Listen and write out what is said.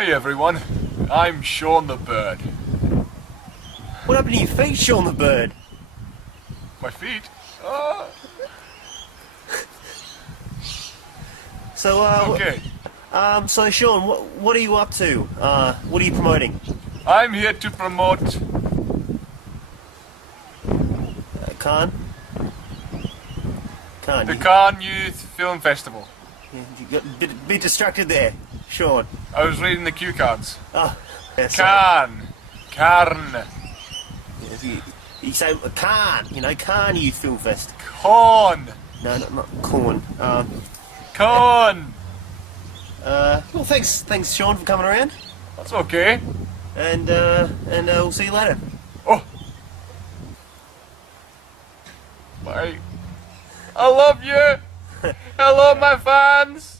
Hi everyone, I'm Sean the Bird. What happened to your feet, Sean the Bird? My feet? Oh, So, okay. so Sean, what are you up to? What are you promoting? I'm here to promote... Khan? Khan, the Cannes Youth Film Festival. you got a bit distracted there, Sean. I was reading the cue cards. Oh, yeah, sorry. Carn. You say Khan, Khan Youth Film Fest. Corn. No, not corn. Corn. Well, thanks, Sean, for coming around, That's okay. and we'll see you later. Oh. Bye. I love you. Hello, my fans.